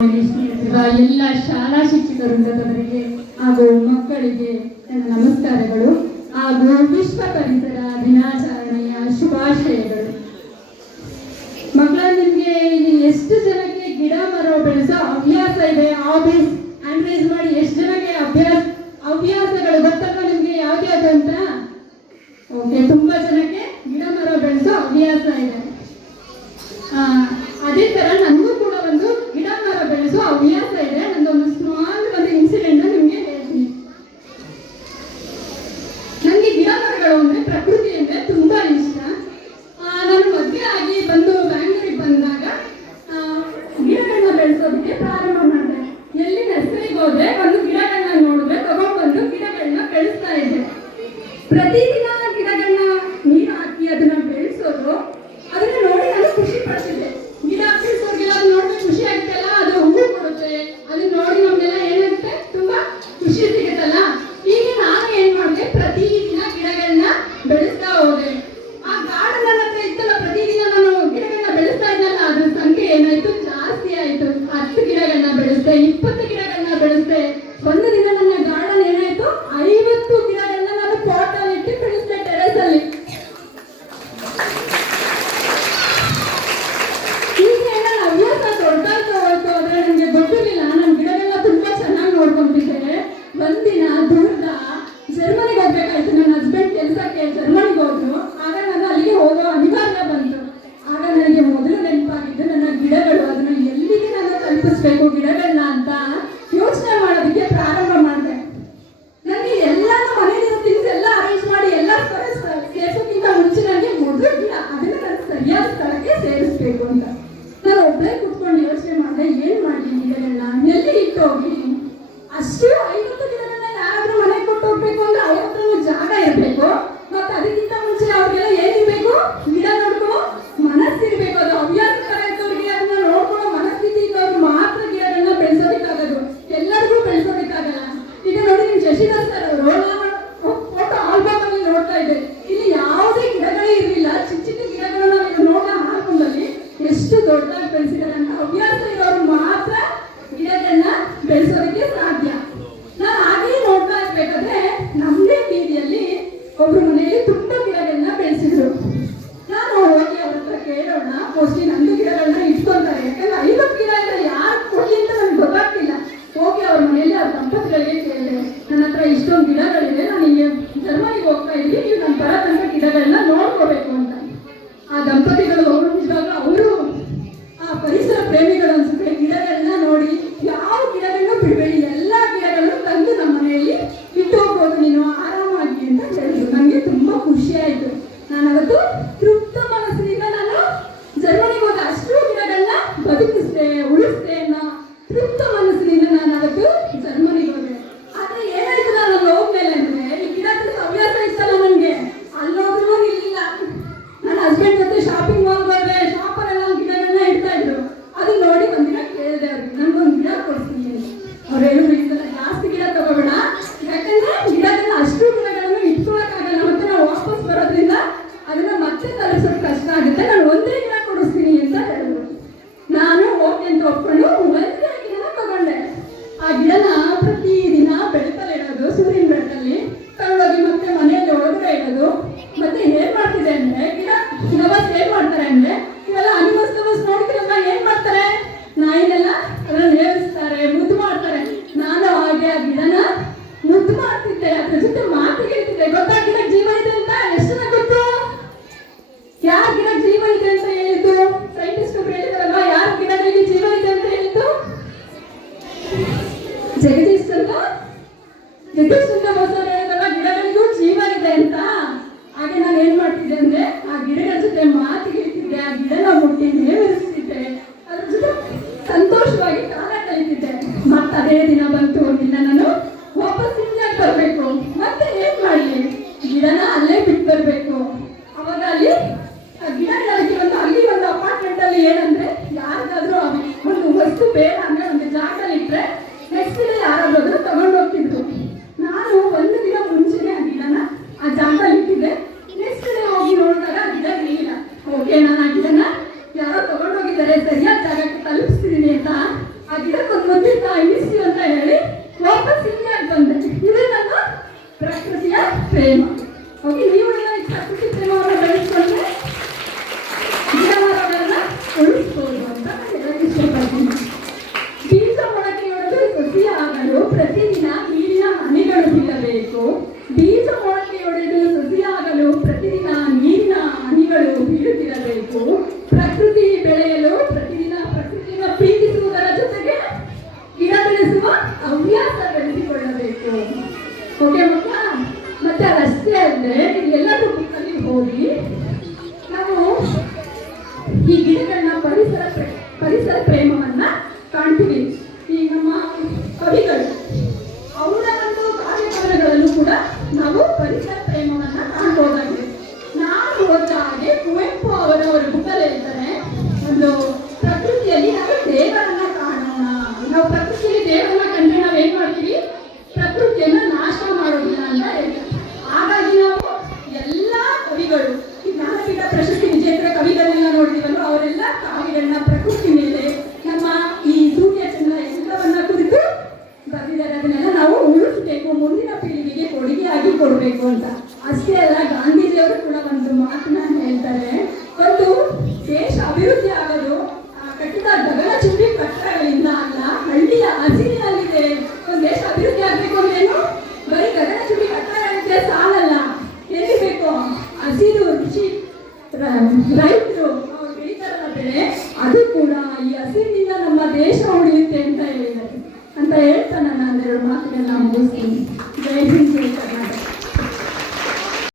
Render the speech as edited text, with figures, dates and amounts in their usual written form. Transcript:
ಎಲ್ಲ ಶಾಲಾ ಶಿಕ್ಷಕ ವೃಂದದವರಿಗೆ ಹಾಗೂ ಮಕ್ಕಳಿಗೆ ನನ್ನ ನಮಸ್ಕಾರಗಳು ಹಾಗೂ ವಿಶ್ವ ಪರಿಸರ ದಿನಾಚರಣೆಯ ಶುಭಾಶಯಗಳು. ಮಕ್ಕಳ, ನಿಮಗೆ ಇಲ್ಲಿ ಎಷ್ಟು ಜನಕ್ಕೆ ಗಿಡ ಮರ ಬೆಳೆಸೋ ಹವ್ಯಾಸ ಇದೆ? ಹಾಬೀಸ್ ಹ್ಯಾಂಡ್ ರೈಸ್ ಮಾಡಿ. ಎಷ್ಟು ಜನಕ್ಕೆ ಹವ್ಯಾಸಗಳು ಗೊತ್ತಲ್ವ ನಿಮ್ಗೆ ಯಾವ್ದು ಅಂತ? ಓಕೆ, ತುಂಬಾ ಜನಕ್ಕೆ ಗಿಡ ಮರ ಬೆಳೆಸೋ ಹವ್ಯಾಸ ಇದೆ. ಅದೇ ತರ ನನಗೂ ಕೂಡ ಒಂದು ಗಿಡ ಮರ ಬೆಳೆಸೋ ಹವ್ಯಾಸ ಇದೆ. ನಂದೊಂದು ಸ್ಮಾಲ್ ಒಂದು ಇನ್ಸಿಡೆಂಟ್ ನಿಮ್ಗೆ ಹೇಳ್ತೀನಿ. ನನಗೆ ಗಿಡ ಮರಗಳು ಅಂದ್ರೆ ಪ್ರಕೃತಿ ಅಂದ್ರೆ ತುಂಬಾ ಇಷ್ಟ. ನಾನು ಮದುವೆ ಆಗಿ ಬಂದು ಬ್ಯಾಂಗ್ಳೂರಿಗೆ ಬಂದಾಗ ಗಿಡಗಳನ್ನ ಬೆಳೆಸೋದಕ್ಕೆ ಪ್ರಾರಂಭ ಮಾಡಿದೆ. ಎಲ್ಲಿ ನರ್ಸರಿಗೆ ಹೋದ್ರೆ ಒಂದು ಗಿಡಗಳನ್ನ ನೋಡಿದ್ರೆ ತಗೊಂಡ್ಬಂದು ಗಿಡಗಳನ್ನ ಬೆಳೆಸ್ತಾ ಇದ್ದೆ. ಪ್ರತಿದಿನ ಗಿಡಗಳನ್ನ ನೀರು ಹಾಕಿ ಅದನ್ನ ಬೆಳೆಸೋದು, ಅದನ್ನ ನೋಡಿ ನಾನು ಖುಷಿ ಪಡ್ತಿದ್ದೆ. ಗಿಡ ಬೆಳೆಸೋರ್ಗೆಲ್ಲ ನೋಡಿದ್ರೆ ಖುಷಿ ಆಗ್ತಲ್ಲ, ಅದು ಹೂವು ಕೊಡುತ್ತೆ, ಅದನ್ನ ನೋಡಿ ನಮ್ಗೆಲ್ಲ ಏನಾಗುತ್ತೆ, ತುಂಬಾ ಖುಷಿ ಸಿಗುತ್ತಲ್ಲ. ಈಗ ನಾನು ಏನ್ ಮಾಡಿದೆ, ಪ್ರತಿದಿನ ಗಿಡಗಳನ್ನ ಬೆಳೆಸ್ತಾ ಹೋದೆ. ಆ ಗಾರ್ಡನ್ ನನ್ನ ಹತ್ರ ಇತ್ತಲ್ಲ, ಪ್ರತಿದಿನ ನಾನು ಗಿಡಗಳನ್ನ ಬೆಳೆಸ್ತಾ ಇದ್ದಲ್ಲ, ಅದ್ರ ಸಂಖ್ಯೆ ಏನಾಯ್ತು, ಜಾಸ್ತಿ ಆಯ್ತು. 10 ಗಿಡಗಳನ್ನ ಬೆಳೆಸ್ದೆ, 20 ಗಿಡಗಳನ್ನ ಬೆಳೆಸ್ದೆ. ಒಂದು ದಿನ ನನ್ನ ಗಾರ್ಡನ್ ಏನಾಯ್ತು, 50 ಗಿಡಗಳನ್ನ ನಾನು ಪಾಟ್ ಅಲ್ಲಿ ಇಟ್ಟು ಬೆಳೆಸ್ದೆ, ಟೆರೆಸ್ ಅಲ್ಲಿ. ಗೊತ್ತಿರಲಿಲ್ಲ, ನಾನು ಗಿಡಗಳನ್ನ ತುಂಬಾ ಚೆನ್ನಾಗಿ ನೋಡ್ಕೊಂತಿದ್ದೆ. ಒಂದಿನ ದೂರದ ಜರ್ಮನಿಗೆ ಹೋಗ್ಬೇಕಾಯ್ತು. ನನ್ನ ಹಸ್ಬೆಂಡ್ ಕೆಲಸಕ್ಕೆ ಜರ್ಮನಿಗೆ ಹೋದ್ರು. ಆಗ ನಾನು ಅಲ್ಲಿಗೆ ಹೋಗೋ ಅನಿವಾರ್ಯ ಬಂತು. ಆಗ ನನಗೆ ಮೊದಲು ನೆನಪಾಗಿದ್ದು ನನ್ನ ಗಿಡಗಳು. ಅದನ್ನ ಎಲ್ಲಿಗೆ ನಾನು ತಲುಪಿಸ್ಬೇಕು ಗಿಡಗಳನ್ನ ಅಂತ ಯೋಚನೆ ಮಾಡೋದಕ್ಕೆ ಪ್ರಾರಂಭ ಮಾಡಿದೆ. ನನಗೆ ಎಲ್ಲಾನು ಮನೆಯಲ್ಲಿರೋ ಥಿಂಗ್ಸ್ ಎಲ್ಲ ಅರೇಂಜ್ ಮಾಡಿ ಎಲ್ಲ ಸೇರಿಸೋಕ್ಕಿಂತ ಮುಂಚೆ ನನಗೆ ಮೊದಲು ಗಿಡ ಅದನ್ನ ನಾನು ಸರಿಯಾದ ಸ್ಥಳಕ್ಕೆ ಸೇರಿಸ್ಬೇಕು ಅಂತ ನಾನು ಒಬ್ಬಳೇ ಕುತ್ಕೊಂಡು ಯೋಚನೆ ಮಾಡಿದೆ. ಏನ್ ಮಾಡಲಿ, ಗಿಡಗಳನ್ನ ಎಲ್ಲಿ ಇಟ್ಟು ಹೋಗಿ? ಅಷ್ಟು 50 ಗಿಡಗಳನ್ನ ಯಾರಾದ್ರೂ ಮನೆಗೆ ಕೊಟ್ಟು ಹೋಗ್ಬೇಕು ಅಂದ್ರೆ ಅವ್ರ ಹತ್ರ ಜಾಗ ಇರ್ಬೇಕು. ಮತ್ತೆ ಅದಕ್ಕಿಂತ ಮುಂಚೆ ಅವ್ರಿಗೆಲ್ಲ ಏನಿರ್ಬೇಕು, ಗಿಡ ನೋಡ್ಕೋ ಮನಸ್ಸಿರ್ಬೇಕು. ಅದು ಹವ್ಯಾಸ ತರ ಇದ್ದವ್ರಿಗೆ ಅದನ್ನ ನೋಡ್ಕೊಳ್ಳೋ ಮನಸ್ಥಿತಿ ಇದ್ದವ್ರು ಮಾತ್ರ ಗಿಡಗಳನ್ನ ಬೆಳೆಸೋದಕ್ಕಾಗೋದು, ಎಲ್ಲರಿಗೂ ಬೆಳೆಸೋದಕ್ಕಾಗಲ್ಲ. ಈಗ ನೋಡಿ, ನಿಮ್ ಶಶಿಧರ್ ಸರ್ ಅವರು ಫೋಟೋ ಆಲ್ಬಮ್ ಅಲ್ಲಿ ನೋಡ್ತಾ ಇದ್ದೆ. ಇಲ್ಲಿ ಯಾವುದೇ ಗಿಡಗಳೇ ಇರಲಿಲ್ಲ, ಚಿಕ್ಕ ಚಿಕ್ಕ ಗಿಡಗಳನ್ನ ನೋಡ ಹಾಕೊಂಡಲ್ಲಿ ಎಷ್ಟು ದೊಡ್ಡದಾಗಿ ಬೆಳೆಸಿದ್ದಾರೆ ಅಂತ. ಹವ್ಯಾಸ ಇರೋರು ಮಾತ್ರ ಗಿಡಗಳನ್ನ ಬೆಳೆಸೋದಕ್ಕೆ ಸಾಧ್ಯ. ನಾನು ಹಾಗೆ ನೋಡ್ತಾ ಇರ್ಬೇಕಾದ್ರೆ ನಮ್ಮದೇ ಬೀದಿಯಲ್ಲಿ ಒಬ್ರು ಮನೆಯಲ್ಲಿ ತುಂಬಾ ಗಿಡಗಳನ್ನ ಬೆಳೆಸಿದ್ರು. ನಾನು ಹೋಗಿ ಅವ್ರ ಹತ್ರ ಕೇಳೋಣ, ಮೋಸ್ಟ್ಲಿ ನಂದು ಗಿಡಗಳನ್ನ ಇಟ್ಕೊಂತಾರೆ, ಯಾಕಂದ್ರೆ 50 ಗಿಡ ಇದೆ, ಯಾರು ಕೊಡಿ ಅಂತ ನನಗೆ ಗೊತ್ತಾಗ್ತಿಲ್ಲ. ಹೋಗಿ ಅವ್ರ ಮನೆಯಲ್ಲಿ ಅವ್ರ ದಂಪತಿಗಳಿಗೆ ಕೇಳಿದೆ, ನನ್ನ ಹತ್ರ ಇಷ್ಟೊಂದು ಗಿಡಗಳಿದೆ, ನಾನು ಈಗ ಜರ್ಮನಿಗೆ ಹೋಗ್ತಾ ಇದ್ದೀನಿ, ನೀವು ನನ್ನ ಬರೋ ತನಕ ಗಿಡಗಳನ್ನ ನೋಡ್ಕೋಬೇಕು ಅಂತ. ಆ ದಂಪತಿಗಳು ನಿಜವಾಗ್ಲೂ ಅವರು ಪರಿಸರ ಪ್ರೇಮಿಗಳು ಅನ್ಸುತ್ತೆ. ಗಿಡಗಳನ್ನ ನೋಡಿ ಯಾವ ಗಿಡಗಳನ್ನು ಬಿಡಬೇಡಿ, ಎಲ್ಲಾ ಗಿಡಗಳನ್ನು ತಂದು ನಮ್ಮ ಮನೆಯಲ್ಲಿ ಇಟ್ಟು ಹೋಗ್ಬೋದು ನೀನು ಆರಾಮಾಗಿ ಅಂತ ಹೇಳಿದ್ರು. ನನಗೆ ತುಂಬಾ ಖುಷಿ ಆಯ್ತು. ನಾನು ಅವತ್ತು ತೃಪ್ತ ಮನಸ್ಸಿನಿಂದ ನಾನು ಜರ್ಮನಿಗೆ ಹೋದ ಅಷ್ಟು ಗಿಡಗಳನ್ನ ಬದುಕಿಸ್ದೆ, ಉಳಿಸ್ದೆ ಅನ್ನೋ ತೃಪ್ತ ಮನಸ್ಸಿನಿಂದ ನಾನು ಅವತ್ತು ಜರ್ಮನಿಗೆ ಹೋದೆ. ಆದ್ರೆ ಏನಾಯ್ತು, ನಾನು ಅಲ್ಲಿ ಹೋಗ್ಮೇಲೆ ಅಂದ್ರೆ ಈ ಗಿಡ ಹವ್ಯಾಸ ಇತ್ತಲ್ಲ ನನಗೆ, ಅಲ್ಲೋದ್ರೂ ನಿಲ್ಲಿಲ್ಲ. ನನ್ನ ಹಸ್ಬೆಂಡ್ ಜೊತೆ ಶಾಪಿಂಗ್ ಮಾಲ್ ಹೋದ್ರೆ ಶಾಪಲ್ಲೆಲ್ಲ ಗಿಡಗಳನ್ನ ಇಡ್ತಾ ಇದ್ರು. ಅದು ನೋಡಿ ಒಂದಿನ ಕೇಳಿದೆ ಅವ್ರಿಗೆ, ನನ್ಗೊಂದು ಗಿಡ ಕೊಡ್ತೀನಿ. ಅವ್ರು ಹೇಳಿದ್ರು, ಇದೆಲ್ಲ ಜಾಸ್ತಿ ಗಿಡ ತಗೋಬೇಡ, ಯಾಕಂದ್ರೆ ಗಿಡಗಳನ್ನ ಅಷ್ಟು ಗಿಡಗಳನ್ನು ಇಟ್ಕೊಳಕ್ಕಾಗಲ್ಲ, ಮತ್ತೆ ನಾವು ವಾಪಸ್ ಬರೋದ್ರಿಂದ ಅದನ್ನ ಮತ್ತೆ ತಲುಪಿಸೋದು ಕಷ್ಟ ಆಗುತ್ತೆ, ನಾನು ಒಂದೇ ಗಿಡ ಕೊಡಿಸ್ತೀನಿ ಅಂತ ಹೇಳಿದ್ರು. ನಾನು ಓಕೆ ಅಂತ ಒಪ್ಕೊಂಡು ಒಂದೇ ಗಿಡನ ತಗೊಂಡೆ. ಆ ಗಿಡನ ಪ್ರತಿದಿನ ಬೆಳಕಲ್ಲಿ ಇಡೋದು, ಸೂರ್ಯನ ಬೆಳಕಲ್ಲಿ ತಗೊಂಡೋಗಿ ಮತ್ತೆ ಮನೆಯಲ್ಲಿ ಒಳಗಡೆ ಇಡೋದು. ಮತ್ತೆ ಏನ್ ಮಾಡ್ತಿದೆ ಅಂದ್ರೆ, ಗಿಡ ಲವರ್ಸ್ ಏನ್ ಮಾಡ್ತಾರೆ ಅಂದ್ರೆ, ಇವೆಲ್ಲ ಅನಿಮಲ್ಸ್ ಲವರ್ಸ್ ನೋಡ್ತಿರಲ್ಲ, ಏನ್ ಮಾಡ್ತಾರೆ, ನಾಯಿನೆಲ್ಲ ಅದನ್ನ ನೇಮಿಸ್ತಾರೆ, ಮುದ್ದು ಮಾಡ್ತಾರೆ. ನಾನು ಹಾಗೆ ಆ ಗಿಡನ ಮುದ್ದು ಮಾಡ್ತಿದ್ದೆ, ಅದ್ರ ಜೊತೆ ಮಾತಿಗೆ ಇರ್ತಿದ್ದೆ. ಗೊತ್ತಾ ಗಿಡ ಜೀವ ಇದೆ ಅಂತ? ಎಷ್ಟು ಜನ ಗೊತ್ತು? ಯಾರು ಗಿಡ ಜೀವ ಇದೆ ಅಂತ ಹೇಳಿದ್ದು? ಸೈಂಟಿಸ್ಟ್ ಒಬ್ರು ಹೇಳಿದಾರಲ್ವಾ, ಯಾರು ಗಿಡಗಳಿಗೆ ಜೀವ ಇದೆ ಅಂತ ಹೇಳಿದ್ದು? ಜಗದೀಶ್ ಚಂದ್ರ ಬೋಸ್ ಅವರು ಹೇಳಿದಲ್ಲ, ಗಿಡಗಳಿಗೂ ಜೀವ ಇದೆ ಅಂತ. ಹಾಗೆ ನಾನು ಏನ್ ಮಾಡ್ತಿದ್ದೆ ಅಂದ್ರೆ, ಆ ಗಿಡಗಳ ಜೊತೆ ಮಾತಿಗೆ ಇರ್ತಿದ್ದೆ, ಆ ಗಿಡನ ಮುಟ್ಟಿ ನೇಮಿಸ್ತಿದ್ದೆ, ಅದ್ರ ಜೊತೆ ಸಂತೋಷವಾಗಿ ಕಾಲ ಕಳೀತಿದ್ದೆ. ಮತ್ತೆ ಅದೇ ದಿನ ಬಂತು, ಒಂದಿನ ನಾನು ವಾಪಸ್ ಇಂಡಿಯಾಗೆ ಬರ್ಬೇಕು. ಮತ್ತೆ ಏನ್ ಮಾಡ್ಲಿ, ಗಿಡನ ಅಲ್ಲೇ ಬಿಟ್ಟು ಬರ್ಬೇಕು. ಅವಾಗ ಅಲ್ಲಿ ಗಿಡಗಳಿಗೆ ಅಲ್ಲಿ ಒಂದು ಅಪಾರ್ಟ್ಮೆಂಟ್ ಅಲ್ಲಿ ಏನಂದ್ರೆ, ಯಾರಿಗಾದ್ರೂ ಒಂದು ವಸ್ತು ಬೇಡ ಅಂದ್ರೆ ಒಂದು ಜಾಗದಲ್ಲಿ ಇಟ್ರೆ ನೆಕ್ಸ್ಟ್ ಡೇ ಯಾರಾದ್ರೂ ತಗೊಂಡು ಹೋಗ್ತಿದ್ರು. ನಾನು ಒಂದು ದಿನ ಮುಂಚೆನೆ ಆ ಗಿಡನ ಆ ಜಾಗದಲ್ಲಿ ಇಟ್ಟಿದ್ದೆ. ನೆಕ್ಸ್ಟ್ ಡೇ ಹೋಗಿ ನೋಡಿದಾಗ ಆ ಗಿಡ ಇರಲಿಲ್ಲ. ಓಕೆ, ನಾನು ಆ ಗಿಡನ ಯಾರೋ ತಗೊಂಡೋಗಿದ್ದಾರೆ, ಸರಿಯಾದ ಜಾಗಕ್ಕೆ ತಲುಪಿಸ್ತಿದ್ದೀನಿ ಅಂತ ಆ ಗಿಡ ಓಕೆ ಮಕ್ಕಳ? ಮತ್ತೆ ಅದಷ್ಟೇ ಅಲ್ಲದೆ ಎಲ್ಲರೂ ಬುಕ್ಕಲ್ಲಿ ಹೋಗಿ ನಾವು ಈ ಗಿಡಗಳನ್ನ ಪರಿಸರ ಪ್ರೇಮವನ್ನ ಕಾಣ್ತೀವಿ. ಈ ನಮ್ಮ ಕವಿಗಳು ಅವರ ಒಂದು ಕಾರ್ಯಕ್ರಮಗಳಲ್ಲೂ ಕೂಡ ನಾವು ಪರಿಸರ ಪ್ರೇಮವನ್ನ ಕಾಣ್ಬೋದಾಗಿದೆ. ನಾನು ಓದಿದ ಹಾಗೆ ಕುವೆಂಪು ಅವರವರ ಬುಕ್ಕಲ್ಲಿ ಹೇಳ್ತಾರೆ, ಒಂದು ಪ್ರಕೃತಿಯಲ್ಲಿ ನಾವು ದೇವರನ್ನ ಕಾಣೋಣ. ನಾವು ಪ್ರಕೃತಿಯಲ್ಲಿ ದೇವರನ್ನ ಕಂಡ್ರೆ ನಾವು ಏನ್ ಮಾಡ್ತೀವಿ? ಪ್ರಕೃತಿಯನ್ನ ನಾಶ ಮಾಡೋದಿಲ್ಲ ಅಂತ ಹೇಳ್ತಾರೆ. ಹಾಗಾಗಿ ನಾವು ಎಲ್ಲ ಕವಿಗಳು, ಈ ಜ್ಞಾನಪೀಠ ಪ್ರಶಸ್ತಿ ವಿಜೇತರ ಕವಿಗಳನ್ನೆಲ್ಲ ನೋಡ್ತೀವಲ್ಲ, ಅವರೆಲ್ಲ ಕಾವ್ಯಗಳನ್ನ ಪ್ರಕೃತಿ ಮೇಲೆ, ನಮ್ಮ ಈ ಸೂರ್ಯ ಚಂದ್ರ ಎಲ್ಲವನ್ನ ಕುರಿತು ಬರೆದಿದ್ದಾರೆ. ಅದನ್ನೆಲ್ಲ ನಾವು ಉಳಿಸ್ಬೇಕು, ಮುಂದಿನ ಪೀಳಿಗೆಗೆ ಕೊಡುಗೆಯಾಗಿ ಕೊಡಬೇಕು ಅಂತ. ಅಷ್ಟೇ ಅಲ್ಲ, ಗಾಂಧೀಜಿಯವರು ಕೂಡ ಒಂದು ಮಾತನ್ನ ಹೇಳ್ತಾರೆ, ಒಂದು ದೇಶ ಅಭಿವೃದ್ಧಿ ಆಗೋದು ಕಟ್ಟಿದ ಗಗನಚುಂಬಿ ಕಟ್ಟಡಗಳಿಂದ ಅಲ್ಲ, ಹಳ್ಳಿಯ ಹಸಿರಿನಲ್ಲಿದೆ. ಒಂದು ದೇಶ ಅಭಿವೃದ್ಧಿ ಆಗ್ಬೇಕು ಅಂದ್ರೇನು? ಬರೀ ಗಗನಚುಂಬಿ ಕಟ್ಟಡ ಇದ್ರೆ ಸಾಲಲ್ಲ, ಎಲ್ಲಿ ಬೇಕು? ಹಸಿರು, ರುಚಿ, ರೈತರು ಅವ್ರು ಬೆಳೀತಾರಲ್ಲ ಬೆಳೆ, ಅದು ಕೂಡ ಈ ಹಸಿರಿನಿಂದ ನಮ್ಮ ದೇಶ ಉಳಿಯುತ್ತೆ ಅಂತ ಹೇಳಿದ್ದಾರೆ. ಅಂತ ಹೇಳ್ತಾ ನಾನು ಒಂದೆರಡು ಮಾತುಗಳನ್ನ ಮುಗಿಸ್ತೀನಿ. ಜೈ ಹಿಂದ್.